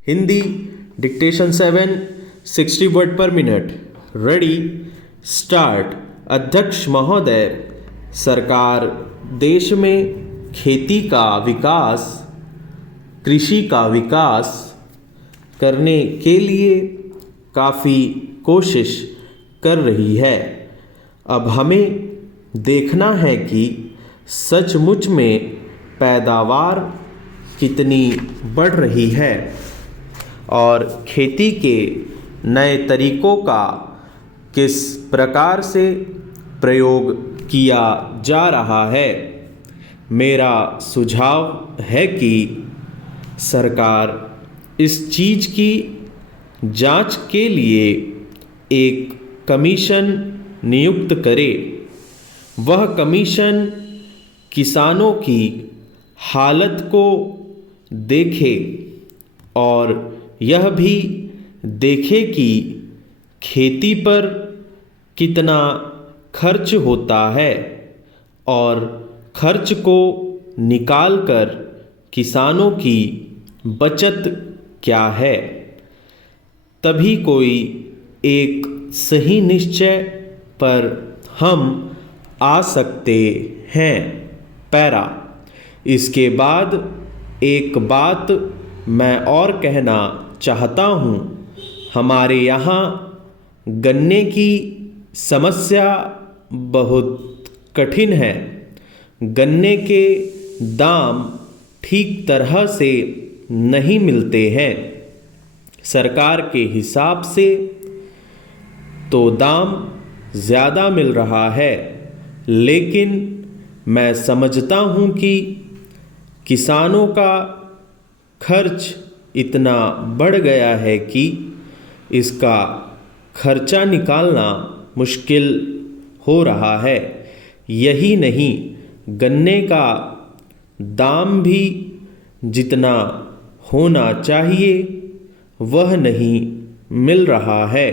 Hindi dictation 7 60 word पर minute. Ready start. अध्यक्ष महोदय, सरकार देश में खेती का विकास, कृषि का विकास करने के लिए काफ़ी कोशिश कर रही है। अब हमें देखना है कि सचमुच में पैदावार कितनी बढ़ रही है और खेती के नए तरीकों का किस प्रकार से प्रयोग किया जा रहा है। मेरा सुझाव है कि सरकार इस चीज़ की जांच के लिए एक कमीशन नियुक्त करे। वह कमीशन किसानों की हालत को देखे और यह भी देखे कि खेती पर कितना खर्च होता है और खर्च को निकालकर किसानों की बचत क्या है। तभी कोई एक सही निश्चय पर हम आ सकते हैं। पैरा। इसके बाद एक बात मैं और कहना चाहता हूँ। हमारे यहाँ गन्ने की समस्या बहुत कठिन है। गन्ने के दाम ठीक तरह से नहीं मिलते हैं। सरकार के हिसाब से तो दाम ज़्यादा मिल रहा है, लेकिन मैं समझता हूँ कि किसानों का खर्च इतना बढ़ गया है कि इसका खर्चा निकालना मुश्किल हो रहा है। यही नहीं, गन्ने का दाम भी जितना होना चाहिए वह नहीं मिल रहा है।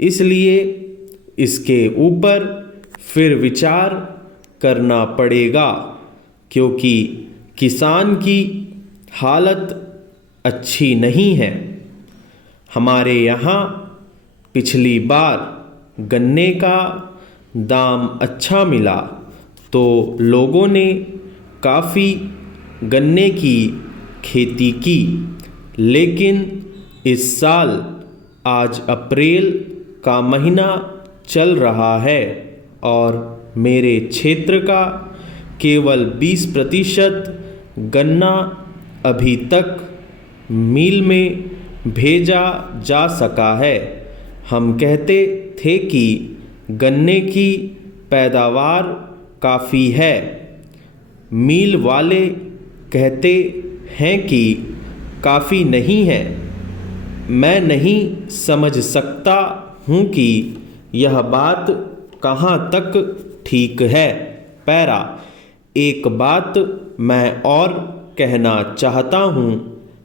इसलिए इसके ऊपर फिर विचार करना पड़ेगा, क्योंकि किसान की हालत अच्छी नहीं है। हमारे यहाँ पिछली बार गन्ने का दाम अच्छा मिला तो लोगों ने काफ़ी गन्ने की खेती की, लेकिन इस साल आज अप्रैल का महीना चल रहा है और मेरे क्षेत्र का केवल 20% गन्ना अभी तक मिल में भेजा जा सका है। हम कहते थे कि गन्ने की पैदावार काफ़ी है, मिल वाले कहते हैं कि काफ़ी नहीं है। मैं नहीं समझ सकता हूँ कि यह बात कहाँ तक ठीक है। पैरा। एक बात मैं और कहना चाहता हूँ।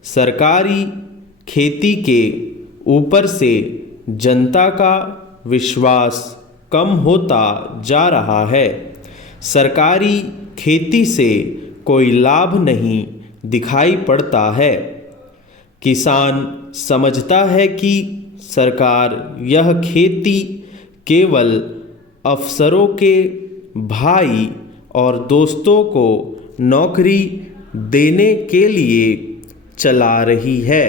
सरकारी खेती के ऊपर से जनता का विश्वास कम होता जा रहा है। सरकारी खेती से कोई लाभ नहीं दिखाई पड़ता है। किसान समझता है कि सरकार यह खेती केवल अफसरों के भाई और दोस्तों को नौकरी देने के लिए चला रही है।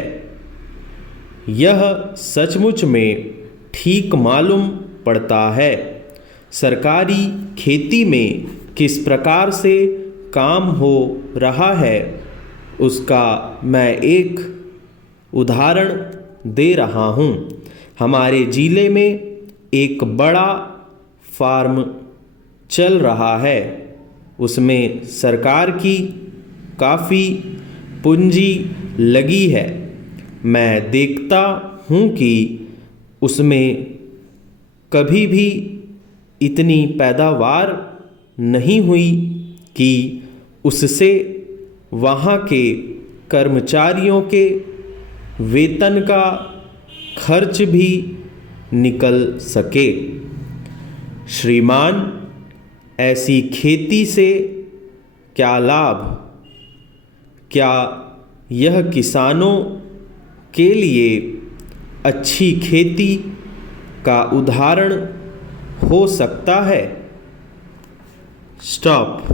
यह सचमुच में ठीक मालूम पड़ता है। सरकारी खेती में किस प्रकार से काम हो रहा है उसका मैं एक उदाहरण दे रहा हूँ। हमारे ज़िले में एक बड़ा फार्म चल रहा है। उसमें सरकार की काफ़ी पूंजी लगी है। मैं देखता हूँ कि उसमें कभी भी इतनी पैदावार नहीं हुई कि उससे वहाँ के कर्मचारियों के वेतन का खर्च भी निकल सके। श्रीमान, ऐसी खेती से क्या लाभ? क्या यह किसानों के लिए अच्छी खेती का उदाहरण हो सकता है। स्टॉप।